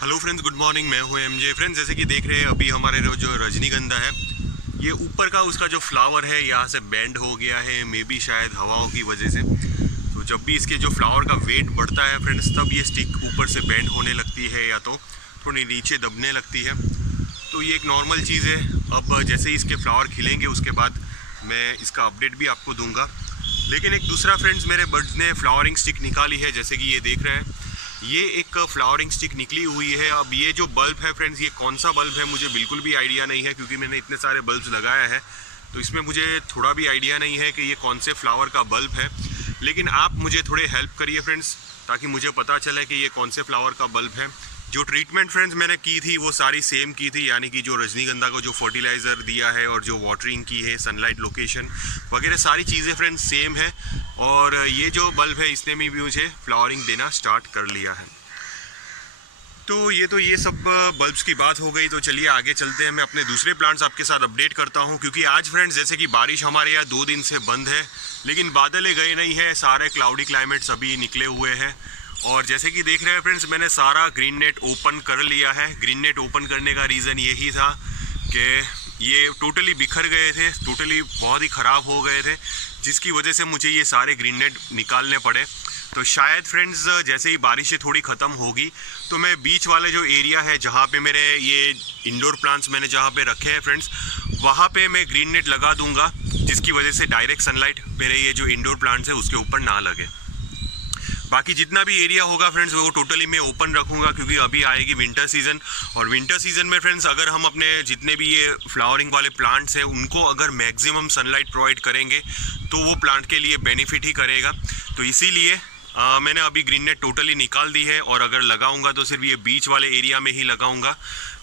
Hello friends, good morning. मैं हूँ MJ. Friends, जैसे कि देख रहे हैं अभी हमारे जो रजनीगंधा है, ये ऊपर का उसका जो फ्लावर है यहाँ से बेंड हो गया है, मे बी शायद हवाओं की वजह से। तो जब भी इसके जो फ्लावर का वेट बढ़ता है फ्रेंड्स, तब ये स्टिक ऊपर से बेंड होने लगती है या तो थोड़ी नीचे दबने लगती है। तो ये एक नॉर्मल चीज़ है। अब जैसे ही इसके फ्लावर खिलेंगे उसके बाद मैं इसका अपडेट भी आपको दूंगा। लेकिन एक दूसरा फ्रेंड्स, मेरे बर्ड्स ने फ्लावरिंग स्टिक निकाली है। जैसे कि ये देख रहे हैं, ये एक फ्लावरिंग स्टिक निकली हुई है। अब ये जो बल्ब है फ्रेंड्स, ये कौन सा बल्ब है मुझे बिल्कुल भी आइडिया नहीं है, क्योंकि मैंने इतने सारे बल्ब्स लगाया है तो इसमें मुझे थोड़ा भी आइडिया नहीं है कि ये कौन से फ्लावर का बल्ब है। लेकिन आप मुझे थोड़े हेल्प करिए फ्रेंड्स, ताकि मुझे पता चले कि ये कौन से फ्लावर का बल्ब है। जो ट्रीटमेंट फ्रेंड्स मैंने की थी वो सारी सेम की थी, यानी कि जो रजनीगंधा को जो फर्टिलाइज़र दिया है और जो वाटरिंग की है, सनलाइट लोकेशन वगैरह सारी चीज़ें फ्रेंड्स सेम है। और ये जो बल्ब है इसने भी मुझे फ्लावरिंग देना स्टार्ट कर लिया है। तो ये सब बल्ब्स की बात हो गई। तो चलिए आगे चलते हैं। मैं अपने दूसरे प्लांट्स आपके साथ अपडेट करता हूं, क्योंकि आज फ्रेंड्स जैसे कि बारिश हमारे यहाँ 2 दिन से बंद है, लेकिन बादलें गए नहीं है, सारे क्लाउडी क्लाइमेट सभी निकले हुए हैं। और जैसे कि देख रहे हैं फ्रेंड्स, मैंने सारा ग्रीन नेट ओपन कर लिया है। ग्रीन नेट ओपन करने का रीज़न यही था कि ये टोटली बिखर गए थे, टोटली बहुत ही ख़राब हो गए थे, जिसकी वजह से मुझे ये सारे ग्रीन नेट निकालने पड़े। तो शायद फ्रेंड्स जैसे ही बारिशें थोड़ी ख़त्म होगी तो मैं बीच वाले जो एरिया है जहाँ पे मेरे ये इंडोर प्लांट्स मैंने जहाँ पे रखे हैं फ्रेंड्स, वहाँ पे मैं ग्रीन नेट लगा दूंगा, जिसकी वजह से डायरेक्ट सनलाइट मेरे ये जो इंडोर प्लांट्स है उसके ऊपर ना लगे। बाकी जितना भी एरिया होगा फ्रेंड्स वो टोटली मैं ओपन रखूँगा, क्योंकि अभी आएगी विंटर सीज़न। और विंटर सीज़न में फ्रेंड्स अगर हम अपने जितने भी ये फ्लावरिंग वाले प्लांट्स हैं उनको अगर मैक्सिमम सनलाइट प्रोवाइड करेंगे तो वो प्लांट के लिए बेनिफिट ही करेगा। तो इसीलिए मैंने अभी ग्रीन नेट टोटली निकाल दी है, और अगर लगाऊंगा तो सिर्फ ये बीच वाले एरिया में ही लगाऊंगा,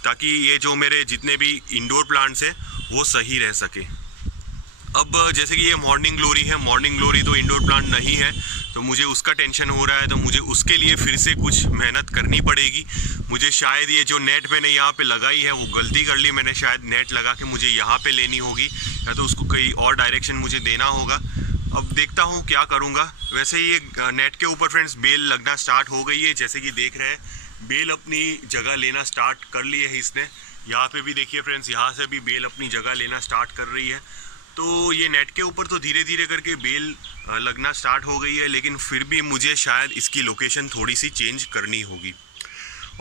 ताकि ये जो मेरे जितने भी इंडोर प्लांट्स हैं वो सही रह सके। अब जैसे कि ये मॉर्निंग ग्लोरी है, मॉर्निंग ग्लोरी तो इंडोर प्लांट नहीं है, तो मुझे उसका टेंशन हो रहा है। तो मुझे उसके लिए फिर से कुछ मेहनत करनी पड़ेगी। मुझे शायद ये जो नेट मैंने यहाँ पे लगाई है वो गलती कर ली मैंने, शायद नेट लगा के मुझे यहाँ पे लेनी होगी, या तो उसको कहीं और डायरेक्शन मुझे देना होगा। अब देखता हूँ क्या करूँगा। वैसे ये नेट के ऊपर फ्रेंड्स बेल लगना स्टार्ट हो गई है। जैसे कि देख रहे हैं बेल अपनी जगह लेना स्टार्ट कर ली है इसने। यहाँ पे भी देखिए फ्रेंड्स, यहाँ से भी बेल अपनी जगह लेना स्टार्ट कर रही है। तो ये नेट के ऊपर तो धीरे धीरे करके बेल लगना स्टार्ट हो गई है, लेकिन फिर भी मुझे शायद इसकी लोकेशन थोड़ी सी चेंज करनी होगी।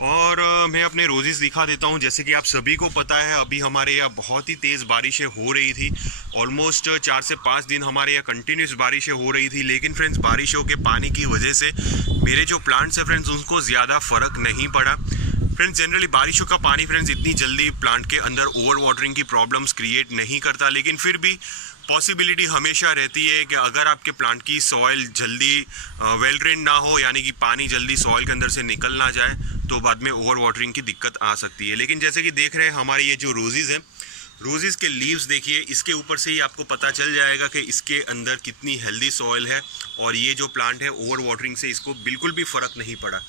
और मैं अपने रोजेस दिखा देता हूँ। जैसे कि आप सभी को पता है अभी हमारे यहाँ बहुत ही तेज़ बारिशें हो रही थी। ऑलमोस्ट 4 से 5 दिन हमारे यहाँ कंटिन्यूस बारिशें हो रही थी। लेकिन फ्रेंड्स बारिशों के पानी की वजह से मेरे जो प्लांट्स हैं फ्रेंड्स उनको ज़्यादा फ़र्क नहीं पड़ा। फ्रेंड्स जनरली बारिशों का पानी फ्रेंड्स इतनी जल्दी प्लांट के अंदर ओवर वाटरिंग की प्रॉब्लम्स क्रिएट नहीं करता, लेकिन फिर भी पॉसिबिलिटी हमेशा रहती है कि अगर आपके प्लांट की सॉइल जल्दी वेल ड्रेन ना हो, यानी कि पानी जल्दी सॉइल के अंदर से निकल ना जाए, तो बाद में ओवर वाटरिंग की दिक्कत आ सकती है। लेकिन जैसे कि देख रहे हैं हमारे ये जो रोजेज़ हैं, रोजेज़ के लीव्स देखिए, इसके ऊपर से ही आपको पता चल जाएगा कि इसके अंदर कितनी हेल्दी सॉइल है। और ये जो प्लांट है ओवर वाटरिंग से इसको बिल्कुल भी फ़र्क नहीं पड़ा,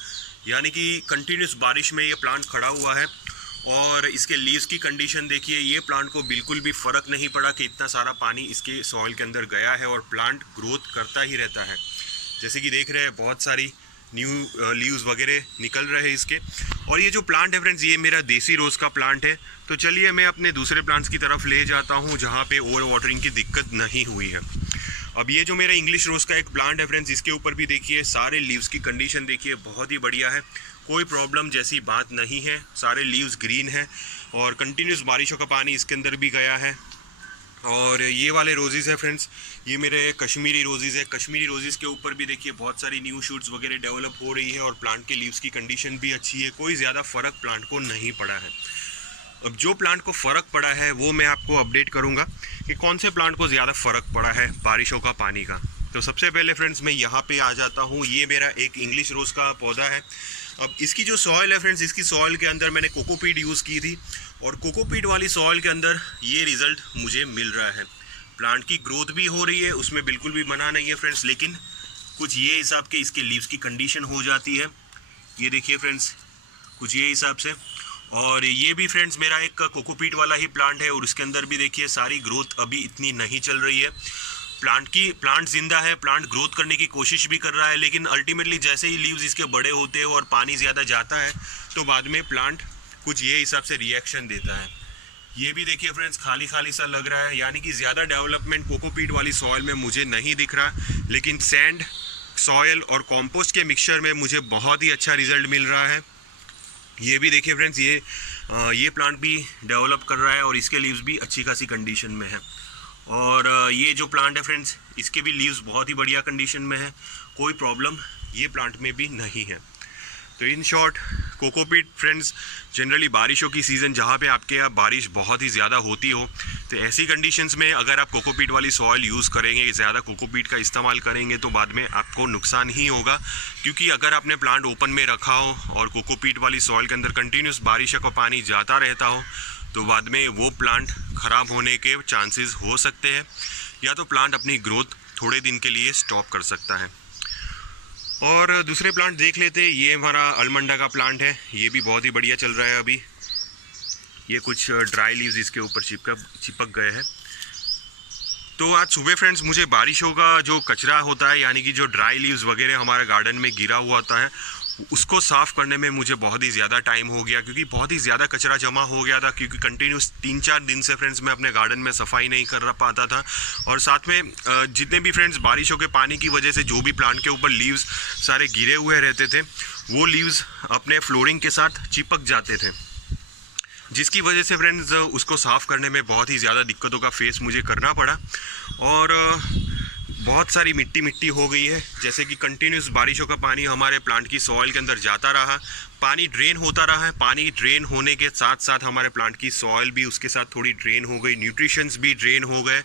यानी कि कंटिन्यूस बारिश में ये प्लांट खड़ा हुआ है। और इसके लीव्स की कंडीशन देखिए, ये प्लांट को बिल्कुल भी फ़र्क नहीं पड़ा कि इतना सारा पानी इसके सॉइल के अंदर गया है, और प्लांट ग्रोथ करता ही रहता है। जैसे कि देख रहे हैं बहुत सारी न्यू लीव्स वगैरह निकल रहे हैं इसके। और ये जो प्लांट है फ्रेंड्स, ये मेरा देसी रोज़ का प्लांट है। तो चलिए मैं अपने दूसरे प्लांट्स की तरफ ले जाता हूँ जहाँ पे ओवर वाटरिंग की दिक्कत नहीं हुई है। अब ये जो मेरा इंग्लिश रोज़ का एक प्लांट है फ्रेंड्स, इसके ऊपर भी देखिए सारे लीव्स की कंडीशन देखिए बहुत ही बढ़िया है, कोई प्रॉब्लम जैसी बात नहीं है। सारे लीव्स ग्रीन है और कंटिन्यूस बारिशों का पानी इसके अंदर भी गया है। और ये वाले रोजेज़ है फ्रेंड्स, ये मेरे कश्मीरी रोजेज़ है। कश्मीरी रोजेज़ के ऊपर भी देखिए बहुत सारी न्यू शूट्स वगैरह डेवलप हो रही है, और प्लांट के लीव्स की कंडीशन भी अच्छी है। कोई ज़्यादा फ़र्क प्लांट को नहीं पड़ा है। अब जो प्लांट को फ़र्क पड़ा है वो मैं आपको अपडेट करूंगा कि कौन से प्लांट को ज़्यादा फ़र्क पड़ा है बारिशों का पानी का। तो सबसे पहले फ्रेंड्स मैं यहाँ पे आ जाता हूँ। ये मेरा एक इंग्लिश रोज़ का पौधा है। अब इसकी जो सॉइल है फ्रेंड्स, इसकी सॉइल के अंदर मैंने कोकोपीट यूज़ की थी, और कोकोपीट वाली सॉइल के अंदर ये रिज़ल्ट मुझे मिल रहा है। प्लांट की ग्रोथ भी हो रही है, उसमें बिल्कुल भी मना नहीं है फ्रेंड्स, लेकिन कुछ ये हिसाब के इसके लीव्स की कंडीशन हो जाती है। ये देखिए फ्रेंड्स, कुछ ये हिसाब से। और ये भी फ्रेंड्स मेरा एक कोकोपीट वाला ही प्लांट है, और उसके अंदर भी देखिए सारी ग्रोथ अभी इतनी नहीं चल रही है। प्लांट जिंदा है, प्लांट ग्रोथ करने की कोशिश भी कर रहा है, लेकिन अल्टीमेटली जैसे ही लीव्स इसके बड़े होते हैं और पानी ज़्यादा जाता है तो बाद में प्लांट कुछ ये हिसाब से रिएक्शन देता है। ये भी देखिए फ्रेंड्स, खाली खाली सा लग रहा है, यानी कि ज़्यादा डेवलपमेंट कोकोपीट वाली सॉइल में मुझे नहीं दिख रहा, लेकिन सैंड, सॉयल और कॉम्पोस्ट के मिक्सचर में मुझे बहुत ही अच्छा रिजल्ट मिल रहा है। ये भी देखिए फ्रेंड्स, ये प्लांट भी डेवलप कर रहा है और इसके लीव्स भी अच्छी खासी कंडीशन में है। और ये जो प्लांट है फ्रेंड्स, इसके भी लीव्स बहुत ही बढ़िया कंडीशन में है, कोई प्रॉब्लम ये प्लांट में भी नहीं है। तो in short, cocopeat friends generally बारिशों की सीज़न जहाँ पे आपके यहाँ बारिश बहुत ही ज़्यादा होती हो, तो ऐसी कंडीशंस में अगर आप कोकोपीट वाली सॉइल यूज़ करेंगे, ज़्यादा कोकोपीट का इस्तेमाल करेंगे तो बाद में आपको नुकसान ही होगा। क्योंकि अगर आपने प्लांट ओपन में रखा हो और कोकोपीट वाली सॉइल के अंदर कंटिन्यूस बारिश का पानी जाता रहता हो तो बाद में वो प्लांट ख़राब होने के चांसेस हो सकते हैं, या तो प्लांट अपनी ग्रोथ थोड़े दिन के लिए स्टॉप कर सकता है। और दूसरे प्लांट देख लेते हैं। ये हमारा अलमंडा का प्लांट है, ये भी बहुत ही बढ़िया चल रहा है। अभी ये कुछ ड्राई लीव्स इसके ऊपर चिपक गए हैं। तो आज सुबह फ्रेंड्स मुझे बारिशों का जो कचरा होता है, यानी कि जो ड्राई लीव्स वगैरह हमारे गार्डन में गिरा हुआ होता है, उसको साफ़ करने में मुझे बहुत ही ज़्यादा टाइम हो गया, क्योंकि बहुत ही ज़्यादा कचरा जमा हो गया था। क्योंकि कंटिन्यूस 3-4 दिन से फ्रेंड्स मैं अपने गार्डन में सफाई नहीं कर पाता था, और साथ में जितने भी फ्रेंड्स बारिशों के पानी की वजह से जो भी प्लांट के ऊपर लीव्स सारे गिरे हुए रहते थे, वो लीव्स अपने फ्लोरिंग के साथ चिपक जाते थे, जिसकी वजह से फ्रेंड्स उसको साफ़ करने में बहुत ही ज़्यादा दिक्कतों का फेस मुझे करना पड़ा। और बहुत सारी मिट्टी हो गई है, जैसे कि कंटिन्यूस बारिशों का पानी हमारे प्लांट की सॉइल के अंदर जाता रहा, पानी ड्रेन होता रहा है। पानी ड्रेन होने के साथ साथ हमारे प्लांट की सॉइल भी उसके साथ थोड़ी ड्रेन हो गई, न्यूट्रिशंस भी ड्रेन हो गए।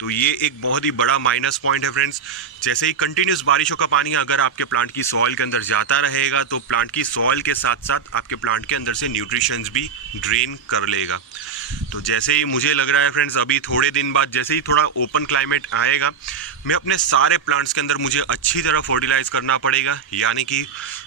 तो ये एक बहुत ही बड़ा माइनस पॉइंट है फ्रेंड्स। जैसे ही कंटिन्यूस बारिशों का पानी अगर आपके प्लांट की सॉइल के अंदर जाता रहेगा तो प्लांट की सॉइल के साथ साथ आपके प्लांट के अंदर से न्यूट्रिशंस भी ड्रेन कर लेगा। तो जैसे ही मुझे लग रहा है फ्रेंड्स, अभी थोड़े दिन बाद जैसे ही थोड़ा ओपन क्लाइमेट आएगा, मैं अपने सारे प्लांट्स के अंदर मुझे अच्छी तरह फर्टिलाइज करना पड़ेगा, यानी कि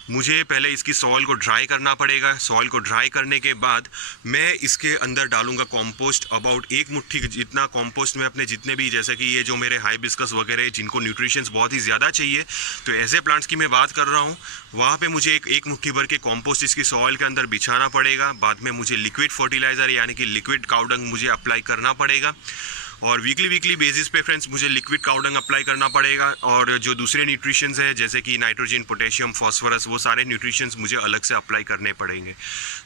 मुझे पहले इसकी सॉइल को ड्राई करना पड़ेगा। सॉइल को ड्राई करने के बाद मैं इसके अंदर डालूंगा कंपोस्ट, अबाउट 1 मुट्ठी जितना कंपोस्ट मैं अपने जितने भी, जैसे कि ये जो मेरे हाइबिस्कस वगैरह जिनको न्यूट्रिशंस बहुत ही ज़्यादा चाहिए, तो ऐसे प्लांट्स की मैं बात कर रहा हूँ, वहाँ पे मुझे एक मुट्ठी भर के कंपोस्ट इसकी सॉइल के अंदर बिछाना पड़ेगा। बाद में मुझे लिक्विड फर्टिलाइज़र यानी कि लिक्विड काउ डंग मुझे अप्लाई करना पड़ेगा, और वीकली बेसिस पे फ्रेंड्स मुझे लिक्विड काउ डंग अप्लाई करना पड़ेगा। और जो दूसरे न्यूट्रिशंस हैं जैसे कि नाइट्रोजन, पोटेशियम, फास्फोरस, वो सारे न्यूट्रिशंस मुझे अलग से अप्लाई करने पड़ेंगे,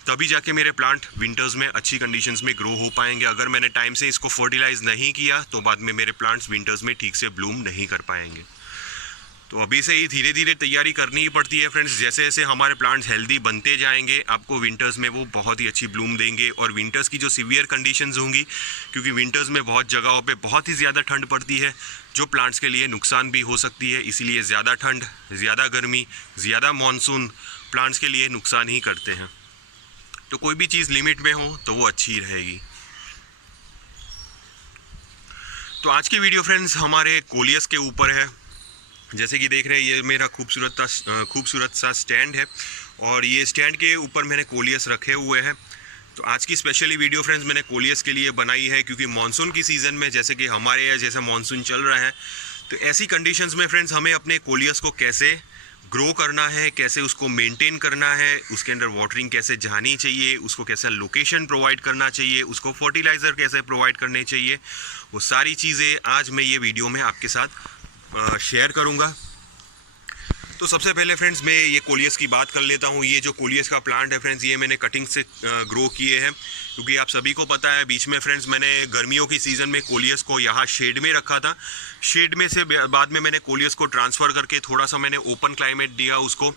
तभी जाके मेरे प्लांट विंटर्स में अच्छी कंडीशंस में ग्रो हो पाएंगे। अगर मैंने टाइम से इसको फर्टिलाइज नहीं किया तो बाद में मेरे प्लांट्स विंटर्स में ठीक से ब्लूम नहीं कर पाएंगे। तो अभी से ही धीरे धीरे तैयारी करनी ही पड़ती है फ्रेंड्स। जैसे जैसे हमारे प्लांट्स हेल्दी बनते जाएंगे, आपको विंटर्स में वो बहुत ही अच्छी ब्लूम देंगे। और विंटर्स की जो सीवियर कंडीशंस होंगी, क्योंकि विंटर्स में बहुत जगहों पे बहुत ही ज़्यादा ठंड पड़ती है, जो प्लांट्स के लिए नुकसान भी हो सकती है। इसीलिए ज़्यादा ठंड, ज़्यादा गर्मी, ज़्यादा मानसून प्लांट्स के लिए नुकसान ही करते हैं। तो कोई भी चीज़ लिमिट में हो तो वो अच्छी रहेगी। तो आज की वीडियो फ्रेंड्स हमारे कोलियस के ऊपर है। जैसे कि देख रहे हैं, ये मेरा खूबसूरत सा स्टैंड है, और ये स्टैंड के ऊपर मैंने कोलियस रखे हुए हैं। तो आज की स्पेशली वीडियो फ्रेंड्स मैंने कोलियस के लिए बनाई है, क्योंकि मानसून की सीज़न में, जैसे कि हमारे यहाँ जैसे मानसून चल रहा है, तो ऐसी कंडीशंस में फ्रेंड्स हमें अपने कोलियस को कैसे ग्रो करना है, कैसे उसको मेंटेन करना है, उसके अंदर वाटरिंग कैसे जानी चाहिए, उसको कैसा लोकेशन प्रोवाइड करना चाहिए, उसको फर्टिलाइज़र कैसे प्रोवाइड करने चाहिए, वो सारी चीज़ें आज मैं ये वीडियो में आपके साथ शेयर करूंगा। तो सबसे पहले फ्रेंड्स मैं ये कोलियस की बात कर लेता हूँ। ये जो कोलियस का प्लांट है फ्रेंड्स, ये मैंने कटिंग से ग्रो किए हैं, क्योंकि आप सभी को पता है बीच में फ्रेंड्स मैंने गर्मियों की सीज़न में कोलियस को यहाँ शेड में रखा था। शेड में से बाद में मैंने कोलियस को ट्रांसफ़र करके थोड़ा सा मैंने ओपन क्लाइमेट दिया उसको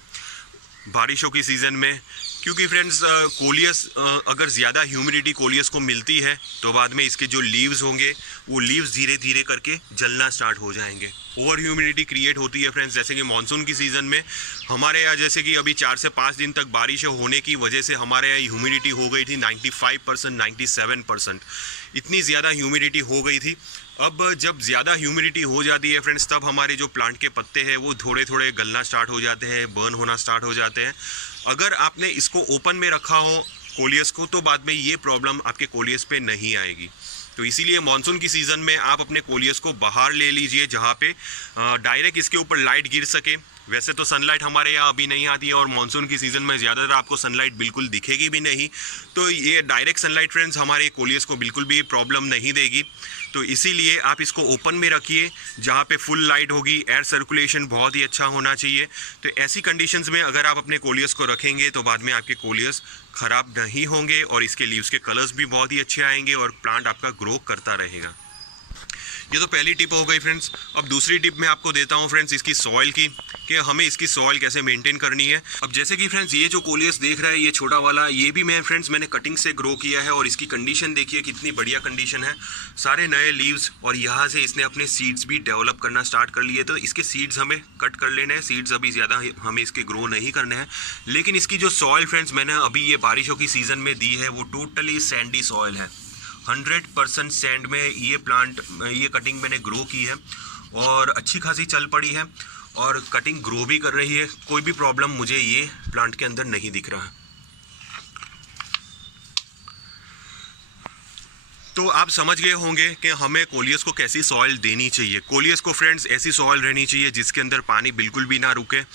बारिशों की सीज़न में, क्योंकि फ्रेंड्स कोलियस अगर ज़्यादा ह्यूमिडिटी कोलियस को मिलती है तो बाद में इसके जो लीव्स होंगे वो लीव्स धीरे धीरे करके जलना स्टार्ट हो जाएंगे। ओवर ह्यूमिडिटी क्रिएट होती है फ्रेंड्स। जैसे कि मानसून की सीज़न में हमारे यहाँ जैसे कि अभी 4 से 5 दिन तक बारिश होने की वजह से हमारे यहाँ ह्यूमिडिटी हो गई थी 95%, 97%, इतनी ज़्यादा ह्यूमिडिटी हो गई थी। अब जब ज़्यादा ह्यूमिडिटी हो जाती है फ्रेंड्स, तब हमारे जो प्लांट के पत्ते हैं वो थोड़े थोड़े गलना स्टार्ट हो जाते हैं, बर्न होना स्टार्ट हो जाते हैं। अगर आपने इसको ओपन में रखा हो कोलियस को, तो बाद में ये प्रॉब्लम आपके कोलियस पे नहीं आएगी, तो इसीलिए मानसून की सीज़न में आप अपने कोलियस को बाहर ले लीजिए जहाँ पे डायरेक्ट इसके ऊपर लाइट गिर सके। वैसे तो सनलाइट हमारे यहाँ अभी नहीं आती है और मानसून की सीज़न में ज़्यादातर आपको सनलाइट बिल्कुल दिखेगी भी नहीं, तो ये डायरेक्ट सनलाइट फ्रेंड्स हमारे कोलियस को बिल्कुल भी प्रॉब्लम नहीं देगी। तो इसीलिए आप इसको ओपन में रखिए जहाँ पे फुल लाइट होगी, एयर सर्कुलेशन बहुत ही अच्छा होना चाहिए। तो ऐसी कंडीशंस में अगर आप अपने कोलियस को रखेंगे तो बाद में आपके कोलियस ख़राब नहीं होंगे और इसके लीव्स के कलर्स भी बहुत ही अच्छे आएंगे और प्लांट आपका ग्रो करता रहेगा। ये तो पहली टिप हो गई फ्रेंड्स। अब दूसरी टिप मैं आपको देता हूँ फ्रेंड्स इसकी सॉइल की, कि हमें इसकी सॉइल कैसे मेंटेन करनी है। अब जैसे कि फ्रेंड्स ये जो कोलियस देख रहा है ये छोटा वाला, ये भी मैंने कटिंग से ग्रो किया है और इसकी कंडीशन देखिए कितनी बढ़िया कंडीशन है, सारे नए लीव्स और यहाँ से इसने अपने सीड्स भी डेवलप करना स्टार्ट कर लिए। तो इसके सीड्स हमें कट कर लेने हैं, सीड्स अभी ज़्यादा हमें इसके ग्रो नहीं करने हैं। लेकिन इसकी जो सॉइल फ्रेंड्स मैंने अभी ये बारिशों की सीज़न में दी है वो टोटली सैंडी सॉइल है। 100% सैंड में ये कटिंग मैंने ग्रो की है और अच्छी खासी चल पड़ी है और कटिंग ग्रो भी कर रही है। कोई भी प्रॉब्लम मुझे ये प्लांट के अंदर नहीं दिख रहा है। तो आप समझ गए होंगे कि हमें कोलियस को कैसी सॉइल देनी चाहिए। कोलियस को फ्रेंड्स ऐसी सॉइल रहनी चाहिए जिसके अंदर पानी बिल्कुल भी ना रुके।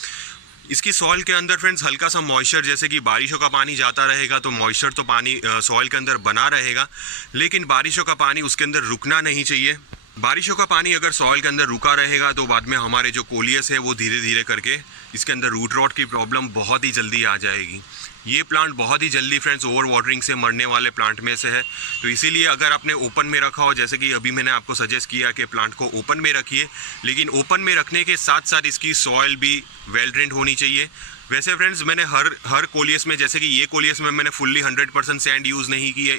इसकी सॉइल के अंदर फ्रेंड्स हल्का सा मॉइस्चर, जैसे कि बारिशों का पानी जाता रहेगा तो मॉइस्चर तो पानी सॉइल के अंदर बना रहेगा, लेकिन बारिशों का पानी उसके अंदर रुकना नहीं चाहिए। बारिशों का पानी अगर सॉइल के अंदर रुका रहेगा तो बाद में हमारे जो कोलियस है वो धीरे धीरे करके इसके अंदर रूट रॉट की प्रॉब्लम बहुत ही जल्दी आ जाएगी। ये प्लांट बहुत ही जल्दी फ्रेंड्स ओवर वाटरिंग से मरने वाले प्लांट में से है। तो इसीलिए अगर आपने ओपन में रखा हो, जैसे कि अभी मैंने आपको सजेस्ट किया कि प्लांट को ओपन में रखिए, लेकिन ओपन में रखने के साथ साथ इसकी सॉइल भी वेल ड्रेन्ड होनी चाहिए। वैसे फ्रेंड्स मैंने हर कोलियस में, जैसे कि ये कोलियस में मैंने फुल्ली 100% सैंड यूज़ नहीं की है,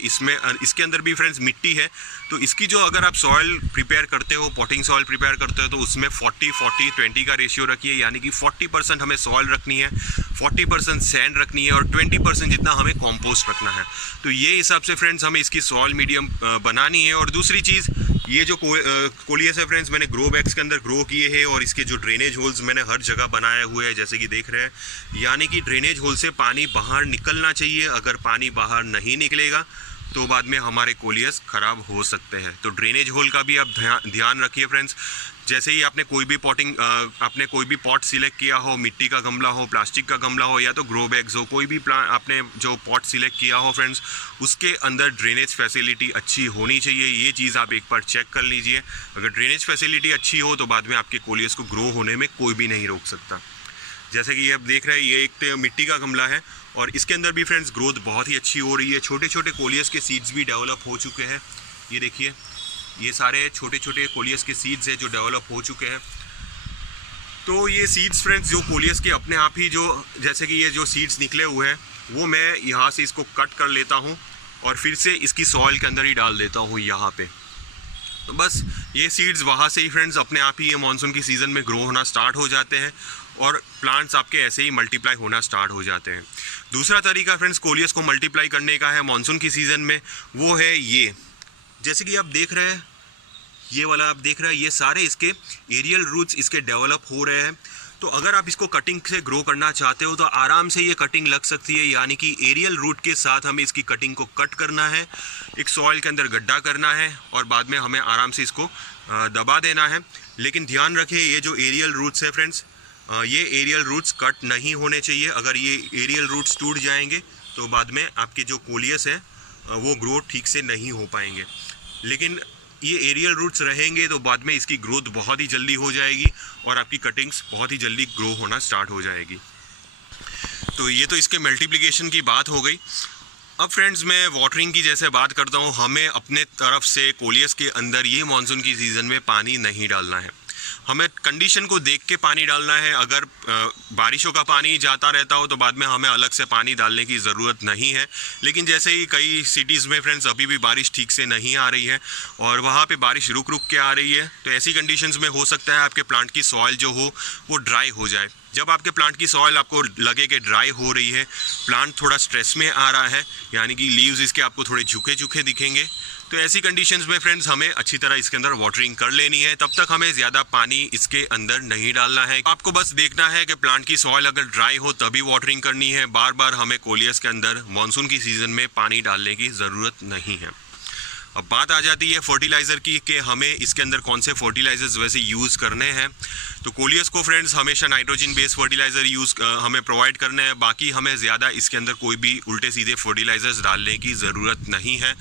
इसके अंदर भी फ्रेंड्स मिट्टी है। तो इसकी जो अगर आप सॉइल प्रिपेयर करते हो, पॉटिंग सॉइल प्रिपेयर करते हो, तो उसमें 40-40-20 का रेशियो रखिए, यानी कि 40% हमें सॉइल रखनी है, 40% सैंड रखनी है और 20% जितना हमें कॉम्पोस्ट रखना है। तो ये हिसाब से फ्रेंड्स हमें इसकी सॉइल मीडियम बनानी है। और दूसरी चीज़, ये जो कोलियस है फ्रेंड्स मैंने ग्रो बैग्स के अंदर ग्रो किए हैं और इसके जो ड्रेनेज होल्स मैंने हर जगह बनाए हुए हैं, जैसे कि देख रहे हैं, यानी कि ड्रेनेज होल से पानी बाहर निकलना चाहिए। अगर पानी बाहर नहीं निकलेगा तो बाद में हमारे कोलियस ख़राब हो सकते हैं। तो ड्रेनेज होल का भी आप ध्यान रखिए फ्रेंड्स। जैसे ही आपने कोई भी पॉट सिलेक्ट किया हो, मिट्टी का गमला हो, प्लास्टिक का गमला हो या तो ग्रो बैग्स हो, कोई भी प्लांट आपने जो पॉट सिलेक्ट किया हो फ्रेंड्स, उसके अंदर ड्रेनेज फैसिलिटी अच्छी होनी चाहिए। ये चीज़ आप एक बार चेक कर लीजिए। अगर ड्रेनेज फैसिलिटी अच्छी हो तो बाद में आपके कोलियस को ग्रो होने में कोई भी नहीं रोक सकता। जैसे कि ये आप देख रहे हैं, ये एक मिट्टी का गमला है और इसके अंदर भी फ्रेंड्स ग्रोथ बहुत ही अच्छी हो रही है। छोटे छोटे कोलियस के सीड्स भी डेवलप हो चुके हैं। ये देखिए, ये सारे छोटे छोटे कोलियस के सीड्स हैं जो डेवलप हो चुके हैं। तो ये सीड्स फ्रेंड्स जो कोलियस के अपने आप ही जैसे कि ये जो सीड्स निकले हुए हैं वो मैं यहाँ से इसको कट कर लेता हूँ और फिर से इसकी सॉइल के अंदर ही डाल देता हूँ यहाँ पे। तो बस ये सीड्स वहाँ से ही फ्रेंड्स अपने आप ही ये मानसून की सीज़न में ग्रो होना स्टार्ट हो जाते हैं और प्लांट्स आपके ऐसे ही मल्टीप्लाई होना स्टार्ट हो जाते हैं। दूसरा तरीका फ्रेंड्स कोलियस को मल्टीप्लाई करने का है मानसून की सीज़न में, वो है ये। जैसे कि आप देख रहे हैं, ये वाला आप देख रहे हैं, ये सारे इसके एरियल रूट्स इसके डेवलप हो रहे हैं। तो अगर आप इसको कटिंग से ग्रो करना चाहते हो तो आराम से ये कटिंग लग सकती है, यानी कि एरियल रूट के साथ हमें इसकी कटिंग को कट करना है, एक सॉइल के अंदर गड्ढा करना है और बाद में हमें आराम से इसको दबा देना है। लेकिन ध्यान रखिए, ये जो एरियल रूट्स है फ्रेंड्स, ये एरियल रूट्स कट नहीं होने चाहिए। अगर ये एरियल रूट्स टूट जाएंगे तो बाद में आपके जो कोलियस है वो ग्रो ठीक से नहीं हो पाएंगे। लेकिन ये एरियल रूट्स रहेंगे तो बाद में इसकी ग्रोथ बहुत ही जल्दी हो जाएगी और आपकी कटिंग्स बहुत ही जल्दी ग्रो होना स्टार्ट हो जाएगी। तो ये तो इसके मल्टीप्लिकेशन की बात हो गई। अब फ्रेंड्स मैं वाटरिंग की जैसे बात करता हूँ, हमें अपने तरफ से कोलियस के अंदर ये मानसून की सीज़न में पानी नहीं डालना है। हमें कंडीशन को देख के पानी डालना है। अगर बारिशों का पानी जाता रहता हो तो बाद में हमें अलग से पानी डालने की ज़रूरत नहीं है। लेकिन जैसे ही कई सिटीज़ में फ्रेंड्स अभी भी बारिश ठीक से नहीं आ रही है और वहाँ पे बारिश रुक रुक के आ रही है, तो ऐसी कंडीशंस में हो सकता है आपके प्लांट की सॉइल जो हो वो ड्राई हो जाए। जब आपके प्लांट की सॉइल आपको लगे कि ड्राई हो रही है, प्लांट थोड़ा स्ट्रेस में आ रहा है, यानी कि लीव्स इसके आपको थोड़े झुके झुके दिखेंगे, तो ऐसी कंडीशंस में फ्रेंड्स हमें अच्छी तरह इसके अंदर वाटरिंग कर लेनी है। तब तक हमें ज़्यादा पानी इसके अंदर नहीं डालना है। आपको बस देखना है कि प्लांट की सॉइल अगर ड्राई हो तभी वाटरिंग करनी है। बार बार हमें कोलियस के अंदर मानसून की सीज़न में पानी डालने की ज़रूरत नहीं है। अब बात आ जाती है फर्टिलाइज़र की कि हमें इसके अंदर कौन से फर्टिलाइजर्स वैसे यूज़ करने हैं। तो कोलियस को फ्रेंड्स हमेशा नाइट्रोजन बेस्ड फर्टिलाइज़र हमें प्रोवाइड करने हैं, बाकी हमें ज़्यादा इसके अंदर कोई भी उल्टे सीधे फर्टिलाइजर्स डालने की ज़रूरत नहीं है।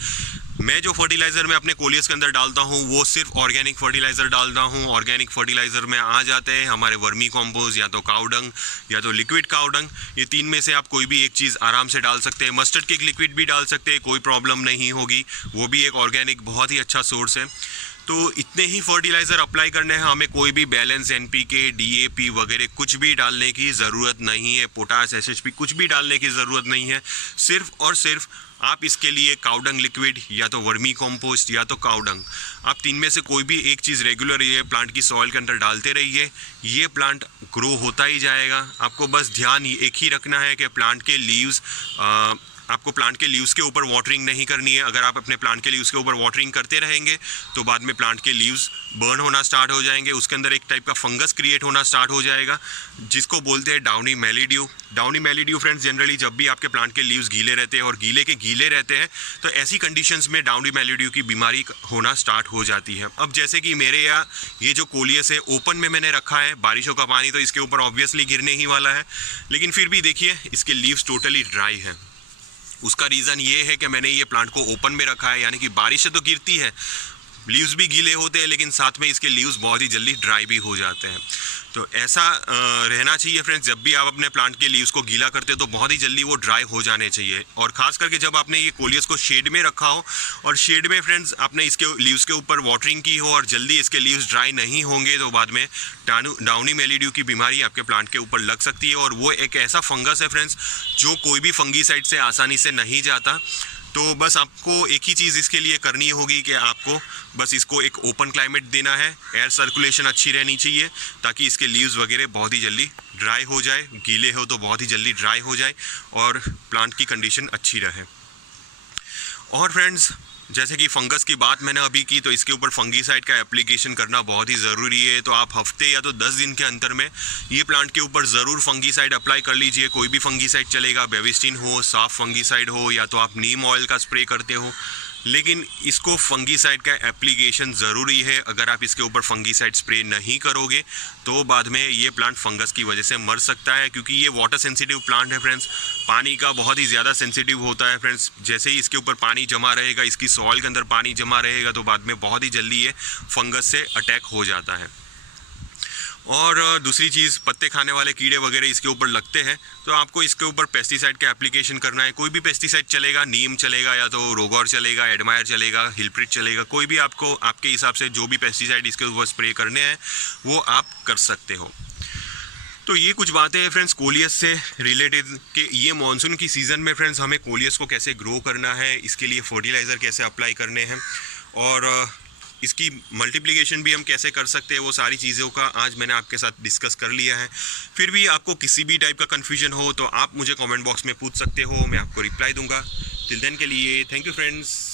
मैं जो फर्टिलाइज़र मैं अपने कोलियस के अंदर डालता हूँ वो सिर्फ ऑर्गेनिक फर्टिलाइज़र डालता हूँ। ऑर्गेनिक फर्टिलाइज़र में आ जाते हैं हमारे वर्मी कॉम्पोस्ट या तो काउडंग या तो लिक्विड काउडंग, ये तीन में से आप कोई भी एक चीज़ आराम से डाल सकते हैं। मस्टर्ड केक लिक्विड भी डाल सकते हैं, कोई प्रॉब्लम नहीं होगी, वो भी एक ऑर्गेनिक बहुत ही अच्छा सोर्स है। तो इतने ही फर्टिलाइज़र अप्लाई करने हैं, हमें कोई भी बैलेंस एनपीके डीएपी वगैरह कुछ भी डालने की ज़रूरत नहीं है, पोटास एसएसपी कुछ भी डालने की ज़रूरत नहीं है। सिर्फ और सिर्फ आप इसके लिए काउडंग लिक्विड या तो वर्मी कंपोस्ट या तो काउडंग, आप तीन में से कोई भी एक चीज़ रेगुलर ये प्लांट की सॉइल के अंदर डालते रहिए, ये प्लांट ग्रो होता ही जाएगा। आपको बस ध्यान एक ही रखना है कि प्लांट के लीव्स आपको प्लांट के लीव्स के ऊपर वाटरिंग नहीं करनी है। अगर आप अपने प्लांट के लीव्स के ऊपर वाटरिंग करते रहेंगे तो बाद में प्लांट के लीव्स बर्न होना स्टार्ट हो जाएंगे, उसके अंदर एक टाइप का फंगस क्रिएट होना स्टार्ट हो जाएगा जिसको बोलते हैं डाउनी मेलीड्यू। डाउनी मेलीड्यू फ्रेंड्स जनरली जब भी आपके प्लांट के लीव्स गीले रहते हैं और गीले रहते हैं तो ऐसी कंडीशंस में डाउनी मेलीड्यू की बीमारी होना स्टार्ट हो जाती है। अब जैसे कि मेरे यहाँ ये जो कोलियस है ओपन में मैंने रखा है, बारिशों का पानी तो इसके ऊपर ऑब्वियसली गिरने ही वाला है, लेकिन फिर भी देखिए इसके लीव्स टोटली ड्राई है। उसका रीज़न ये है कि मैंने ये प्लांट को ओपन में रखा है, यानी कि बारिश तो गिरती है, लीव्स भी गीले होते हैं, लेकिन साथ में इसके लीव्स बहुत ही जल्दी ड्राई भी हो जाते हैं। तो ऐसा रहना चाहिए फ्रेंड्स, जब भी आप अपने प्लांट के लीव्स को गीला करते हो तो बहुत ही जल्दी वो ड्राई हो जाने चाहिए। और ख़ास करके जब आपने ये कोलियस को शेड में रखा हो और शेड में फ्रेंड्स आपने इसके लीव्स के ऊपर वाटरिंग की हो और जल्दी इसके लीव्स ड्राई नहीं होंगे तो बाद में डाउनी मेलीड्यू की बीमारी आपके प्लांट के ऊपर लग सकती है। और वो एक ऐसा फंगस है फ्रेंड्स जो कोई भी फंगीसाइड से आसानी से नहीं जाता। तो बस आपको एक ही चीज़ इसके लिए करनी होगी कि आपको बस इसको एक ओपन क्लाइमेट देना है, एयर सर्कुलेशन अच्छी रहनी चाहिए ताकि इसके लीव्स वगैरह बहुत ही जल्दी ड्राई हो जाए, गीले हो तो बहुत ही जल्दी ड्राई हो जाए और प्लांट की कंडीशन अच्छी रहे। और फ्रेंड्स जैसे कि फंगस की बात मैंने अभी की, तो इसके ऊपर फंगीसाइड का एप्लीकेशन करना बहुत ही ज़रूरी है। तो आप हफ्ते या तो 10 दिन के अंतर में ये प्लांट के ऊपर ज़रूर फंगीसाइड अप्लाई कर लीजिए। कोई भी फंगीसाइड चलेगा, बेविस्टिन हो, साफ फंगीसाइड हो या तो आप नीम ऑयल का स्प्रे करते हो, लेकिन इसको फंगीसाइड का एप्लीकेशन ज़रूरी है। अगर आप इसके ऊपर फंगीसाइड स्प्रे नहीं करोगे तो बाद में ये प्लांट फंगस की वजह से मर सकता है, क्योंकि ये वाटर सेंसिटिव प्लांट है फ्रेंड्स, पानी का बहुत ही ज़्यादा सेंसिटिव होता है फ्रेंड्स। जैसे ही इसके ऊपर पानी जमा रहेगा, इसकी सॉइल के अंदर पानी जमा रहेगा तो बाद में बहुत ही जल्दी ये फंगस से अटैक हो जाता है। और दूसरी चीज़, पत्ते खाने वाले कीड़े वगैरह इसके ऊपर लगते हैं तो आपको इसके ऊपर पेस्टिसाइड का एप्लीकेशन करना है। कोई भी पेस्टिसाइड चलेगा, नीम चलेगा या तो रोगौर चलेगा, एडमायर चलेगा, हिलप्रिट चलेगा, कोई भी आपको आपके हिसाब से जो भी पेस्टिसाइड इसके ऊपर स्प्रे करने हैं वो आप कर सकते हो। तो ये कुछ बातें हैं फ्रेंड्स कोलियस से रिलेटेड कि ये मॉनसून की सीज़न में फ्रेंड्स हमें कोलियस को कैसे ग्रो करना है, इसके लिए फर्टिलाइज़र कैसे अप्लाई करने हैं और इसकी मल्टीप्लिकेशन भी हम कैसे कर सकते हैं, वो सारी चीज़ों का आज मैंने आपके साथ डिस्कस कर लिया है। फिर भी आपको किसी भी टाइप का कन्फ्यूजन हो तो आप मुझे कमेंट बॉक्स में पूछ सकते हो, मैं आपको रिप्लाई दूंगा। टिल देन के लिए थैंक यू फ्रेंड्स।